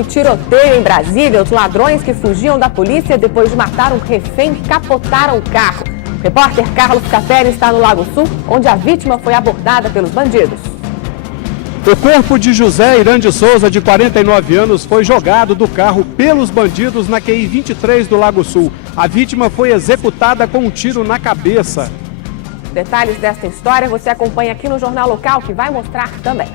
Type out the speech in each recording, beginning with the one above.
Tiroteio em Brasília, os ladrões que fugiam da polícia depois de matar um refém capotaram o carro. O repórter Carlos Capelli está no Lago Sul, onde a vítima foi abordada pelos bandidos. O corpo de José Irã de Souza, de 49 anos, foi jogado do carro pelos bandidos na QI 23 do Lago Sul. A vítima foi executada com um tiro na cabeça. Detalhes desta história você acompanha aqui no Jornal Local, que vai mostrar também.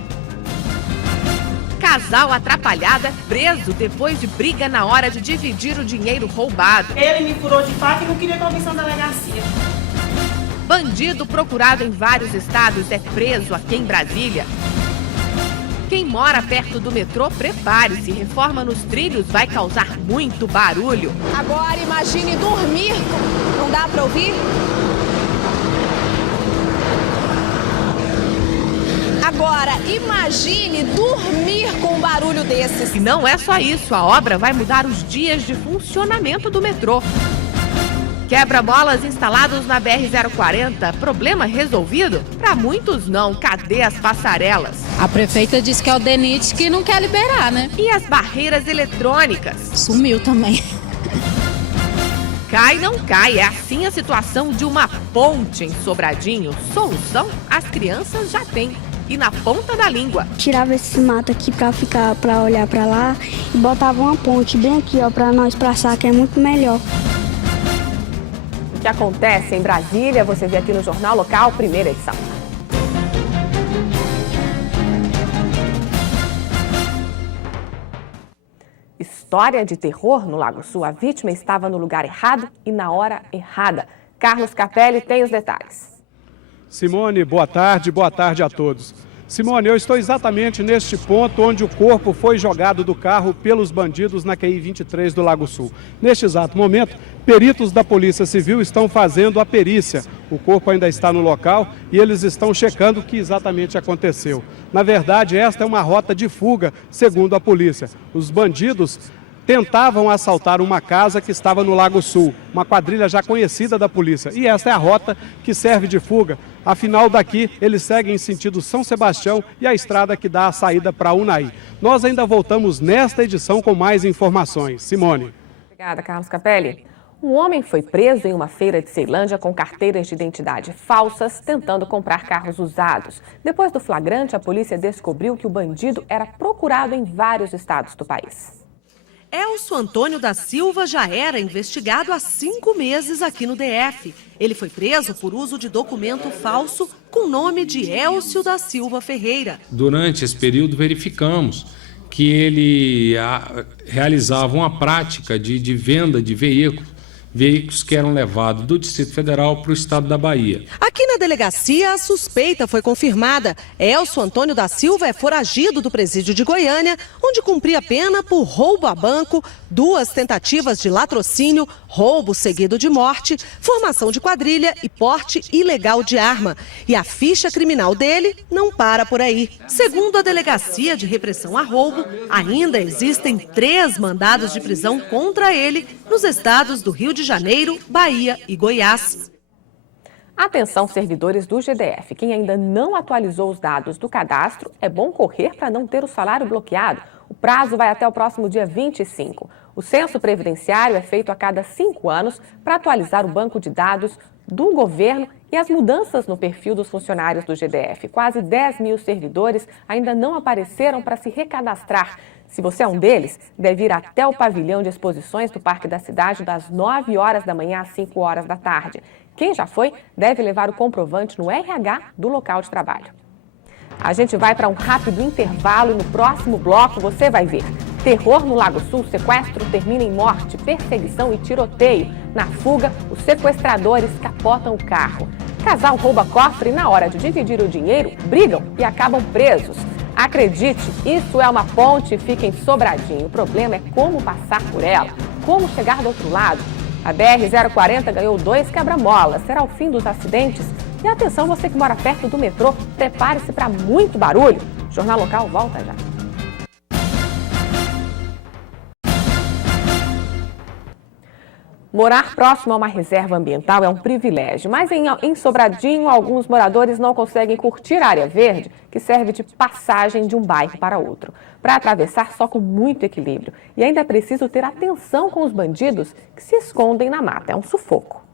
Casal atrapalhado é preso depois de briga na hora de dividir o dinheiro roubado. Ele me furou de faca e não queria convenção da delegacia. Bandido procurado em vários estados é preso aqui em Brasília. Quem mora perto do metrô, prepare-se. Reforma nos trilhos vai causar muito barulho. Agora imagine dormir. Não dá para ouvir? Agora, imagine dormir com um barulho desses. E não é só isso, a obra vai mudar os dias de funcionamento do metrô. Quebra-molas instalados na BR-040, problema resolvido? Para muitos não, cadê as passarelas? A prefeita disse que é o DENIT que não quer liberar, né? E as barreiras eletrônicas? Sumiu também. Cai, não cai, é assim a situação de uma ponte em Sobradinho. Solução? As crianças já têm. E na ponta da língua. Tirava esse mato aqui para olhar para lá e botava uma ponte bem aqui, ó, para nós passar, que é muito melhor. O que acontece em Brasília, você vê aqui no Jornal Local, primeira edição. História de terror no Lago Sul. A vítima estava no lugar errado e na hora errada. Carlos Capelli tem os detalhes. Simone, boa tarde a todos. Simone, eu estou exatamente neste ponto onde o corpo foi jogado do carro pelos bandidos na QI 23 do Lago Sul. Neste exato momento, peritos da Polícia Civil estão fazendo a perícia. O corpo ainda está no local e eles estão checando o que exatamente aconteceu. Na verdade, esta é uma rota de fuga, segundo a polícia. Os bandidos tentavam assaltar uma casa que estava no Lago Sul, uma quadrilha já conhecida da polícia. E essa é a rota que serve de fuga. Afinal, daqui eles seguem em sentido São Sebastião e a estrada que dá a saída para Unai. Nós ainda voltamos nesta edição com mais informações. Simone. Obrigada, Carlos Capelli. Um homem foi preso em uma feira de Ceilândia com carteiras de identidade falsas, tentando comprar carros usados. Depois do flagrante, a polícia descobriu que o bandido era procurado em vários estados do país. Elcio Antônio da Silva já era investigado há 5 meses aqui no DF. Ele foi preso por uso de documento falso com nome de Elcio da Silva Ferreira. Durante esse período verificamos que ele realizava uma prática de venda de veículos que eram levados do Distrito Federal para o estado da Bahia. Aqui na delegacia, a suspeita foi confirmada. Elcio Antônio da Silva é foragido do presídio de Goiânia, onde cumpria pena por roubo a banco, 2 tentativas de latrocínio, roubo seguido de morte, formação de quadrilha e porte ilegal de arma. E a ficha criminal dele não para por aí. Segundo a Delegacia de Repressão a Roubo, ainda existem 3 mandados de prisão contra ele nos estados do Rio de Janeiro, Bahia e Goiás. Atenção, servidores do GDF. Quem ainda não atualizou os dados do cadastro, é bom correr para não ter o salário bloqueado. O prazo vai até o próximo dia 25. O censo previdenciário é feito a cada 5 anos para atualizar o banco de dados do governo e as mudanças no perfil dos funcionários do GDF. Quase 10 mil servidores ainda não apareceram para se recadastrar. Se você é um deles, deve ir até o pavilhão de exposições do Parque da Cidade das 9 horas da manhã às 5 horas da tarde. Quem já foi, deve levar o comprovante no RH do local de trabalho. A gente vai para um rápido intervalo e no próximo bloco você vai ver. Terror no Lago Sul, sequestro termina em morte, perseguição e tiroteio. Na fuga, os sequestradores capotam o carro. Casal rouba cofre e na hora de dividir o dinheiro, brigam e acabam presos. Acredite, isso é uma ponte e fica em Sobradinho. O problema é como passar por ela, como chegar do outro lado. A BR-040 ganhou 2 quebra-molas. Será o fim dos acidentes? E atenção, você que mora perto do metrô, prepare-se para muito barulho. O Jornal Local volta já. Morar próximo a uma reserva ambiental é um privilégio, mas em Sobradinho, alguns moradores não conseguem curtir a área verde, que serve de passagem de um bairro para outro. Para atravessar só com muito equilíbrio. E ainda é preciso ter atenção com os bandidos que se escondem na mata. É um sufoco.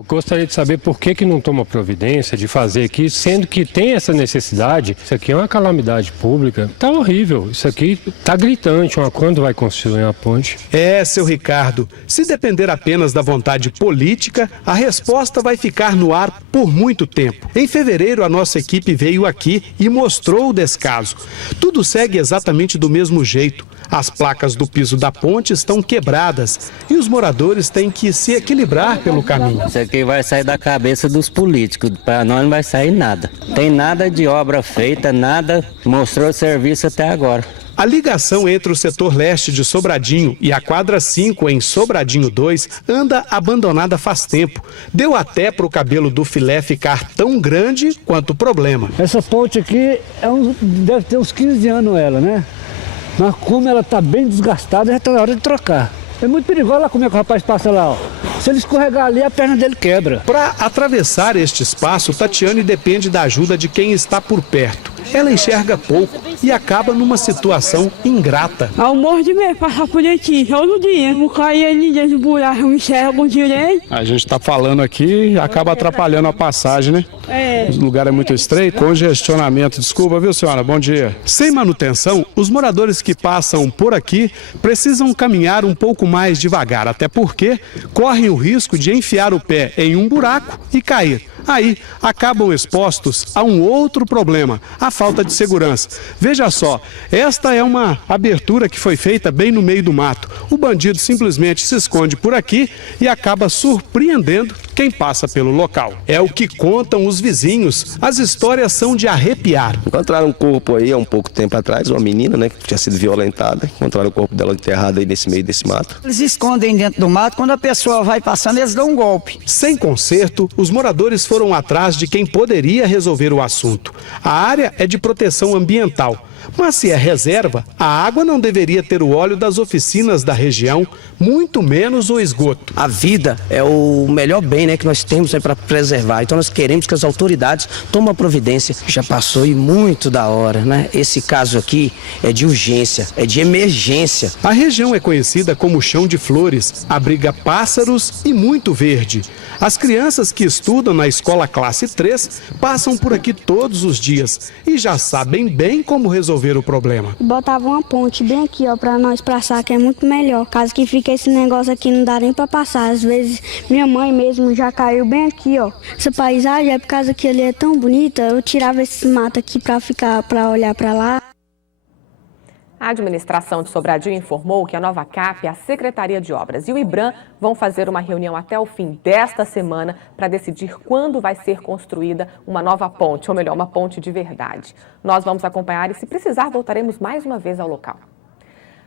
Eu gostaria de saber por que não toma providência de fazer aqui, sendo que tem essa necessidade. Isso aqui é uma calamidade pública. Tá horrível. Isso aqui tá gritante. Quando vai construir uma ponte? Seu Ricardo, se depender apenas da vontade política, a resposta vai ficar no ar por muito tempo. Em fevereiro, a nossa equipe veio aqui e mostrou o descaso. Tudo segue exatamente do mesmo jeito. As placas do piso da ponte estão quebradas e os moradores têm que se equilibrar pelo caminho. Isso aqui vai sair da cabeça dos políticos, para nós não vai sair nada. Tem nada de obra feita, nada mostrou serviço até agora. A ligação entre o setor leste de Sobradinho e a quadra 5 em Sobradinho 2 anda abandonada faz tempo. Deu até para o cabelo do filé ficar tão grande quanto o problema. Essa ponte aqui deve ter uns 15 anos ela, né? Mas como ela está bem desgastada, já está na hora de trocar. É muito perigoso. Olha como é que o rapaz passa lá, ó. Se ele escorregar ali, a perna dele quebra. Para atravessar este espaço, Tatiane depende da ajuda de quem está por perto. Ela enxerga pouco e acaba numa situação ingrata. Eu morro de medo de passar por aqui todo dia. Vou cair ali dentro do buraco, eu enxergo direito. A gente está falando aqui e acaba atrapalhando a passagem, né? O lugar é muito estreito, congestionamento. Desculpa, viu, senhora? Bom dia. Sem manutenção, os moradores que passam por aqui precisam caminhar um pouco mais devagar, até porque correm o risco de enfiar o pé em um buraco e cair. Aí acabam expostos a um outro problema, a falta de segurança. Veja só, esta é uma abertura que foi feita bem no meio do mato. O bandido simplesmente se esconde por aqui e acaba surpreendendo quem passa pelo local. É o que contam os vizinhos. As histórias são de arrepiar. Encontraram um corpo aí há um pouco tempo atrás, uma menina, né, que tinha sido violentada. Encontraram o corpo dela enterrado aí nesse meio desse mato. Eles se escondem dentro do mato, quando a pessoa vai passando, eles dão um golpe. Sem conserto, os moradores foram atrás de quem poderia resolver o assunto. A área é de proteção ambiental. Mas se é reserva, a água não deveria ter o óleo das oficinas da região, muito menos o esgoto. A vida é o melhor bem, né, que nós temos para preservar. Então nós queremos que as autoridades tomem a providência. Já passou e muito da hora, né? Esse caso aqui é de urgência, é de emergência. A região é conhecida como Chão de Flores, abriga pássaros e muito verde. As crianças que estudam na escola classe 3 passam por aqui todos os dias e já sabem bem como resolver o problema. Botava uma ponte bem aqui, ó, para nós passar, que é muito melhor. Caso que fique esse negócio aqui, não dá nem para passar. Às vezes, minha mãe mesmo já caiu bem aqui, ó. Essa paisagem é por causa que ele é tão bonita, eu tirava esse mato aqui para olhar para lá. A administração de Sobradinho informou que a Nova Cap, a Secretaria de Obras e o IBRAM vão fazer uma reunião até o fim desta semana para decidir quando vai ser construída uma nova ponte, ou melhor, uma ponte de verdade. Nós vamos acompanhar e, se precisar, voltaremos mais uma vez ao local.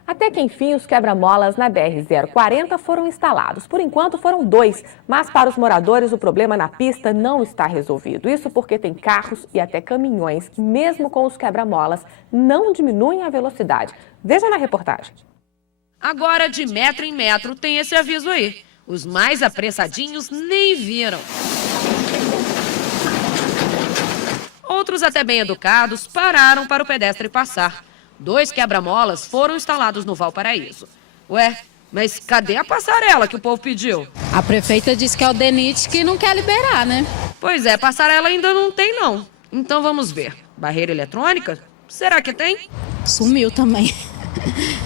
Até que, enfim, os quebra-molas na BR-040 foram instalados. Por enquanto, foram 2, mas para os moradores o problema na pista não está resolvido. Isso porque tem carros e até caminhões que, mesmo com os quebra-molas, não diminuem a velocidade. Veja na reportagem. Agora, de metro em metro, tem esse aviso aí. Os mais apressadinhos nem viram. Outros, até bem educados, pararam para o pedestre passar. 2 quebra-molas foram instalados no Valparaíso. Ué, mas cadê a passarela que o povo pediu? A prefeita disse que é o DENIT que não quer liberar, né? Pois é, passarela ainda não tem, não. Então vamos ver. Barreira eletrônica? Será que tem? Sumiu também.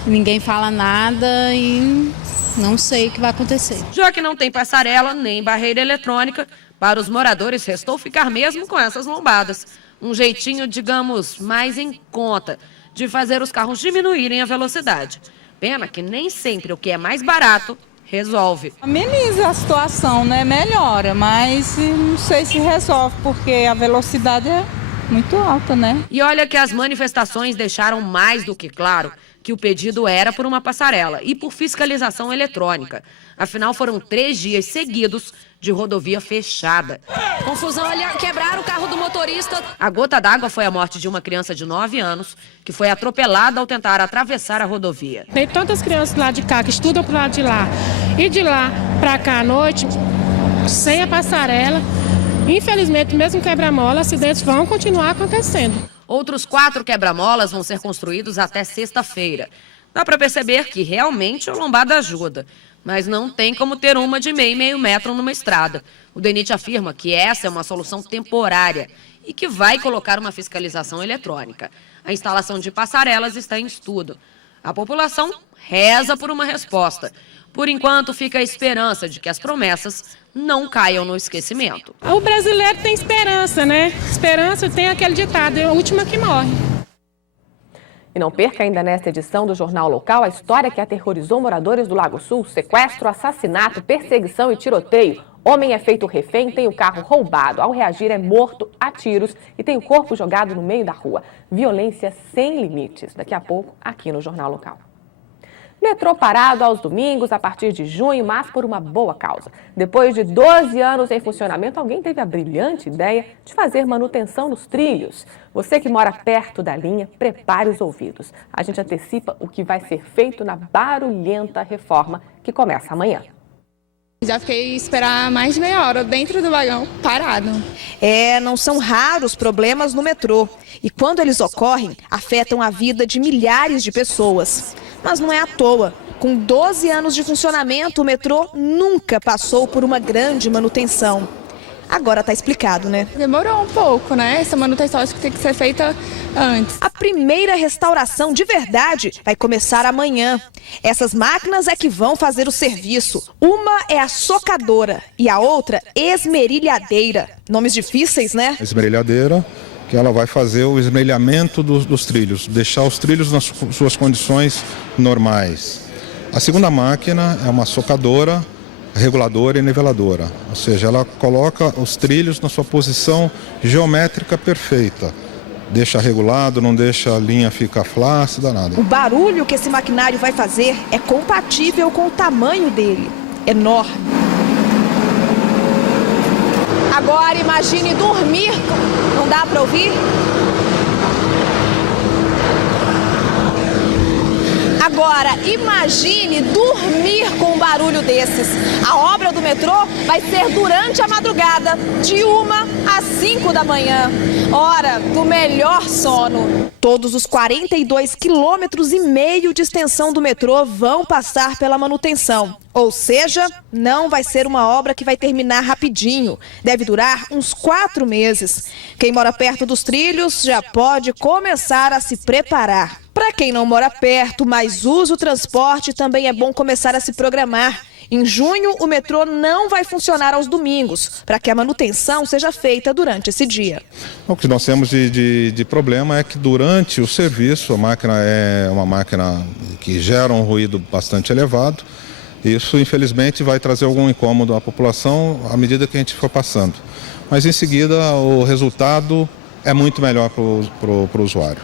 Ninguém fala nada e não sei o que vai acontecer. Já que não tem passarela nem barreira eletrônica, para os moradores restou ficar mesmo com essas lombadas. Um jeitinho, digamos, mais em conta de fazer os carros diminuírem a velocidade. Pena que nem sempre o que é mais barato resolve. Ameniza a situação, né? Melhora, mas não sei se resolve, porque a velocidade é muito alta, né? E olha que as manifestações deixaram mais do que claro que o pedido era por uma passarela e por fiscalização eletrônica. Afinal, foram 3 dias seguidos de rodovia fechada. Confusão ali, quebraram o carro do motorista. A gota d'água foi a morte de uma criança de 9 anos que foi atropelada ao tentar atravessar a rodovia. Tem tantas crianças lá de cá que estudam pro lado de lá e de lá para cá à noite, sem a passarela. Infelizmente, mesmo quebra-mola, acidentes vão continuar acontecendo. Outros 4 quebra-molas vão ser construídos até sexta-feira. Dá para perceber que realmente a lombada ajuda, mas não tem como ter uma de meio metro numa estrada. O DENIT afirma que essa é uma solução temporária e que vai colocar uma fiscalização eletrônica. A instalação de passarelas está em estudo. A população reza por uma resposta. Por enquanto, fica a esperança de que as promessas não caiam no esquecimento. O brasileiro tem esperança, né? Esperança tem aquele ditado, é a última que morre. E não perca ainda nesta edição do Jornal Local a história que aterrorizou moradores do Lago Sul: sequestro, assassinato, perseguição e tiroteio. Homem é feito refém, tem o carro roubado. Ao reagir é morto a tiros e tem o corpo jogado no meio da rua. Violência sem limites. Daqui a pouco, aqui no Jornal Local. Metrô parado aos domingos a partir de junho, mas por uma boa causa. Depois de 12 anos em funcionamento, alguém teve a brilhante ideia de fazer manutenção nos trilhos. Você que mora perto da linha, prepare os ouvidos. A gente antecipa o que vai ser feito na barulhenta reforma que começa amanhã. Já fiquei esperar mais de meia hora dentro do vagão, parado. Não são raros problemas no metrô. E quando eles ocorrem, afetam a vida de milhares de pessoas. Mas não é à toa. Com 12 anos de funcionamento, o metrô nunca passou por uma grande manutenção. Agora está explicado, né? Demorou um pouco, né? Essa manutenção acho que tem que ser feita antes. A primeira restauração de verdade vai começar amanhã. Essas máquinas é que vão fazer o serviço. Uma é a socadora e a outra esmerilhadeira. Nomes difíceis, né? Esmerilhadeira, que ela vai fazer o esmerilhamento dos trilhos, deixar os trilhos nas suas condições normais. A segunda máquina é uma socadora, reguladora e niveladora, ou seja, ela coloca os trilhos na sua posição geométrica perfeita. Deixa regulado, não deixa a linha ficar flácida, nada. O barulho que esse maquinário vai fazer é compatível com o tamanho dele, enorme. Agora imagine dormir, não dá para ouvir? Agora, imagine dormir com um barulho desses. A obra do metrô vai ser durante a madrugada, de 1 às 5 da manhã. Hora do melhor sono. Todos os 42,5 km de extensão do metrô vão passar pela manutenção. Ou seja, não vai ser uma obra que vai terminar rapidinho. Deve durar uns 4 meses. Quem mora perto dos trilhos já pode começar a se preparar. Para quem não mora perto, mas usa o transporte, também é bom começar a se programar. Em junho, o metrô não vai funcionar aos domingos, para que a manutenção seja feita durante esse dia. O que nós temos de problema é que durante o serviço, a máquina é uma máquina que gera um ruído bastante elevado. Isso, infelizmente, vai trazer algum incômodo à população à medida que a gente for passando. Mas, em seguida, o resultado é muito melhor para o usuário.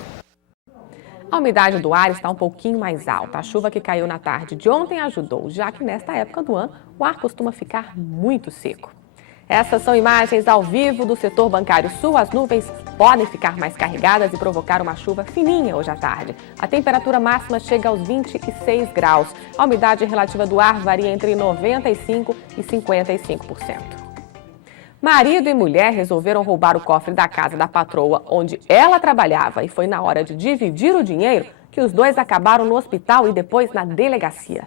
A umidade do ar está um pouquinho mais alta. A chuva que caiu na tarde de ontem ajudou, já que nesta época do ano o ar costuma ficar muito seco. Essas são imagens ao vivo do setor bancário sul. As nuvens podem ficar mais carregadas e provocar uma chuva fininha hoje à tarde. A temperatura máxima chega aos 26 graus. A umidade relativa do ar varia entre 95% e 55%. Marido e mulher resolveram roubar o cofre da casa da patroa, onde ela trabalhava, e foi na hora de dividir o dinheiro que os dois acabaram no hospital e depois na delegacia.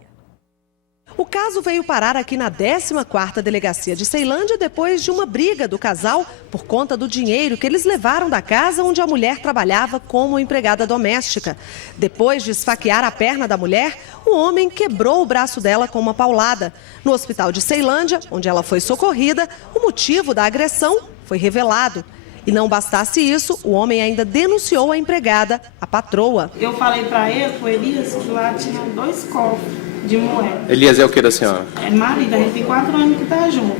O caso veio parar aqui na 14ª Delegacia de Ceilândia depois de uma briga do casal por conta do dinheiro que eles levaram da casa onde a mulher trabalhava como empregada doméstica. Depois de esfaquear a perna da mulher, o homem quebrou o braço dela com uma paulada. No hospital de Ceilândia, onde ela foi socorrida, o motivo da agressão foi revelado. E não bastasse isso, o homem ainda denunciou a empregada, a patroa. Eu falei para ele, pro Elias, que lá tinha 2 cofres de moeda. Elias é o que da senhora? É marido, a gente tem 4 anos que tá junto.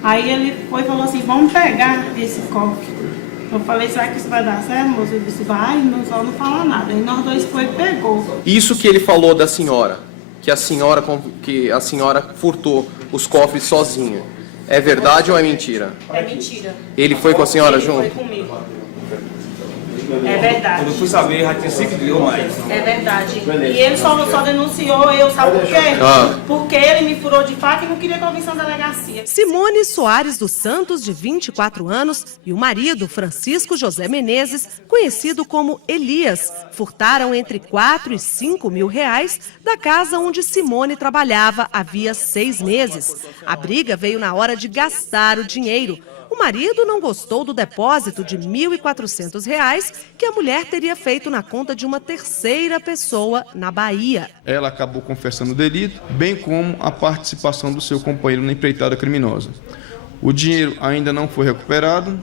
Aí ele foi e falou assim, vamos pegar esse cofre. Eu falei, será que isso vai dar certo, moço? Ele disse, vai, só não fala nada. Aí nós dois foi e pegou. Isso que ele falou da senhora, que a senhora furtou os cofres sozinha, é verdade ou é mentira? É mentira. Ele foi com a senhora junto? Ele foi comigo. É verdade. Quando eu fui saber, já tinha 5 dias ou mais. É verdade. E ele só denunciou eu, sabe por quê? Porque ele me furou de faca e não queria que eu visse na delegacia. Simone Soares dos Santos, de 24 anos, e o marido, Francisco José Menezes, conhecido como Elias, furtaram entre 4 e 5 mil reais da casa onde Simone trabalhava havia 6 meses. A briga veio na hora de gastar o dinheiro. O marido não gostou do depósito de R$ 1.400 que a mulher teria feito na conta de uma terceira pessoa na Bahia. Ela acabou confessando o delito, bem como a participação do seu companheiro na empreitada criminosa. O dinheiro ainda não foi recuperado,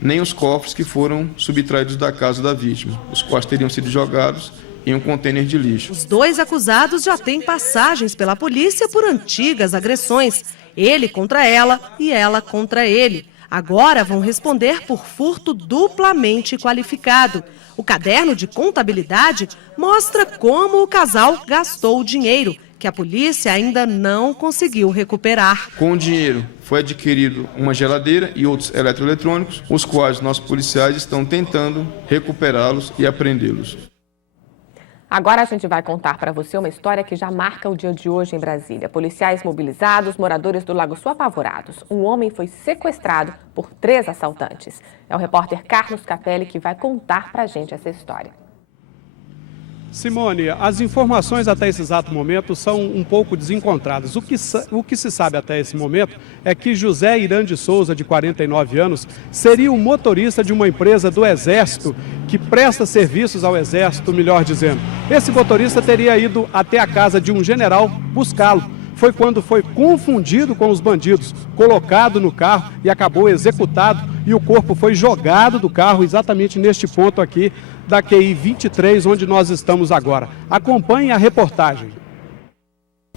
nem os cofres que foram subtraídos da casa da vítima, os quais teriam sido jogados em um contêiner de lixo. Os dois acusados já têm passagens pela polícia por antigas agressões. Ele contra ela e ela contra ele. Agora vão responder por furto duplamente qualificado. O caderno de contabilidade mostra como o casal gastou o dinheiro, que a polícia ainda não conseguiu recuperar. Com o dinheiro foi adquirido uma geladeira e outros eletroeletrônicos, os quais nossos policiais estão tentando recuperá-los e apreendê-los. Agora a gente vai contar para você uma história que já marca o dia de hoje em Brasília. Policiais mobilizados, moradores do Lago Sul apavorados. Um homem foi sequestrado por 3 assaltantes. É o repórter Carlos Capelli que vai contar para a gente essa história. Simone, as informações até esse exato momento são um pouco desencontradas. O que se sabe até esse momento é que José Irande Souza, de 49 anos, seria o motorista de uma empresa do Exército que presta serviços ao Exército, melhor dizendo. Esse motorista teria ido até a casa de um general buscá-lo. Foi quando foi confundido com os bandidos, colocado no carro e acabou executado, e o corpo foi jogado do carro exatamente neste ponto aqui da QI 23, onde nós estamos agora. Acompanhe a reportagem.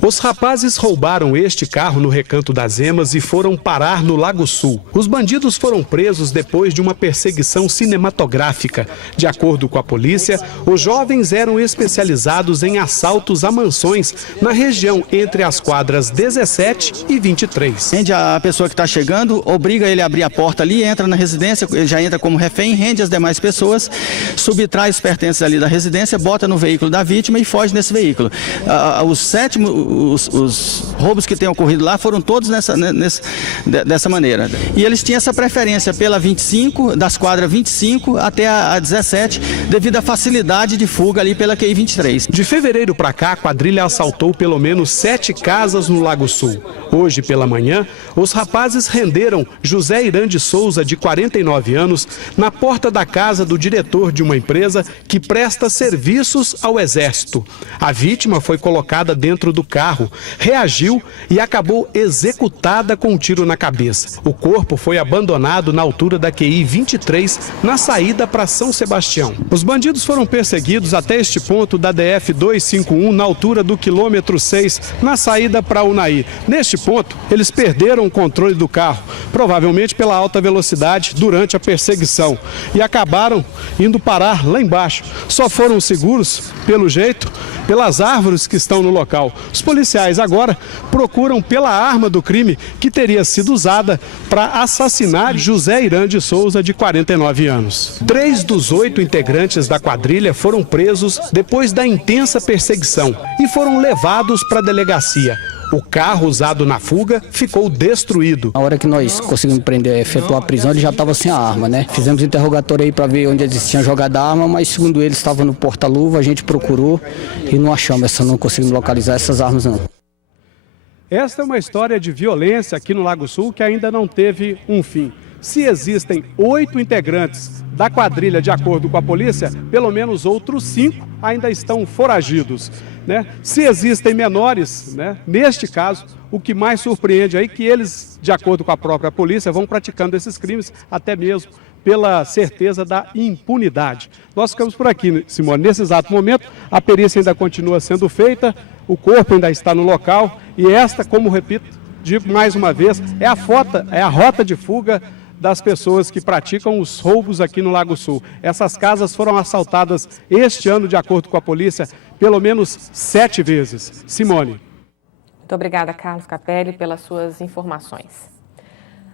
Os rapazes roubaram este carro no Recanto das Emas e foram parar no Lago Sul. Os bandidos foram presos depois de uma perseguição cinematográfica. De acordo com a polícia, os jovens eram especializados em assaltos a mansões na região entre as quadras 17 e 23. Rende a pessoa que está chegando, obriga ele a abrir a porta ali, entra na residência, ele já entra como refém, rende as demais pessoas, subtrai os pertences ali da residência, bota no veículo da vítima e foge nesse veículo. Os roubos que têm ocorrido lá foram todos dessa maneira. E eles tinham essa preferência pela 25, das quadras 25 até a 17, devido à facilidade de fuga ali pela QI 23. De fevereiro para cá, a quadrilha assaltou pelo menos 7 casas no Lago Sul. Hoje pela manhã, os rapazes renderam José Irande Souza, de 49 anos, na porta da casa do diretor de uma empresa que presta serviços ao Exército. A vítima foi colocada dentro do carro, reagiu e acabou executada com um tiro na cabeça. O corpo foi abandonado na altura da QI 23, na saída para São Sebastião. Os bandidos foram perseguidos até este ponto da DF 251, na altura do quilômetro 6, na saída para Unaí. Neste ponto, eles perderam o controle do carro, provavelmente pela alta velocidade durante a perseguição, e acabaram indo parar lá embaixo. Só foram seguros, pelo jeito, pelas árvores que estão no local. Os policiais agora procuram pela arma do crime que teria sido usada para assassinar José Irande Souza, de 49 anos. 3 dos 8 integrantes da quadrilha foram presos depois da intensa perseguição e foram levados para a delegacia. O carro usado na fuga ficou destruído. Na hora que nós conseguimos efetuar a prisão, ele já estava sem a arma, né? Fizemos interrogatório aí para ver onde eles tinham jogado a arma, mas segundo eles estava no porta-luva, a gente procurou e não achamos, não conseguimos localizar essas armas não. Esta é uma história de violência aqui no Lago Sul que ainda não teve um fim. Se existem 8 integrantes da quadrilha, de acordo com a polícia, pelo menos outros 5 ainda estão foragidos, né? Se existem menores, né? Neste caso, o que mais surpreende aí é que eles, de acordo com a própria polícia, vão praticando esses crimes até mesmo pela certeza da impunidade. Nós ficamos por aqui, Simone. Nesse exato momento, a perícia ainda continua sendo feita, o corpo ainda está no local e esta, como repito, digo mais uma vez, é a rota de fuga das pessoas que praticam os roubos aqui no Lago Sul. Essas casas foram assaltadas este ano, de acordo com a polícia, pelo menos 7 vezes. Simone. Muito obrigada, Carlos Capelli, pelas suas informações.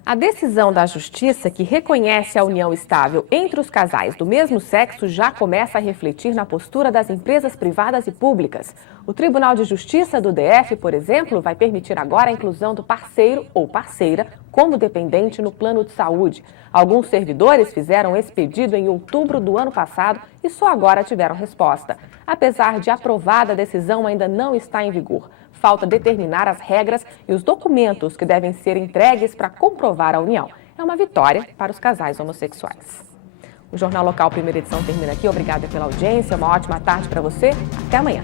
A decisão da Justiça, que reconhece a união estável entre os casais do mesmo sexo, já começa a refletir na postura das empresas privadas e públicas. O Tribunal de Justiça do DF, por exemplo, vai permitir agora a inclusão do parceiro ou parceira como dependente no plano de saúde. Alguns servidores fizeram esse pedido em outubro do ano passado e só agora tiveram resposta. Apesar de aprovada, a decisão ainda não está em vigor. Falta determinar as regras e os documentos que devem ser entregues para comprovar a união. É uma vitória para os casais homossexuais. O Jornal Local Primeira Edição termina aqui. Obrigada pela audiência. Uma ótima tarde para você. Até amanhã.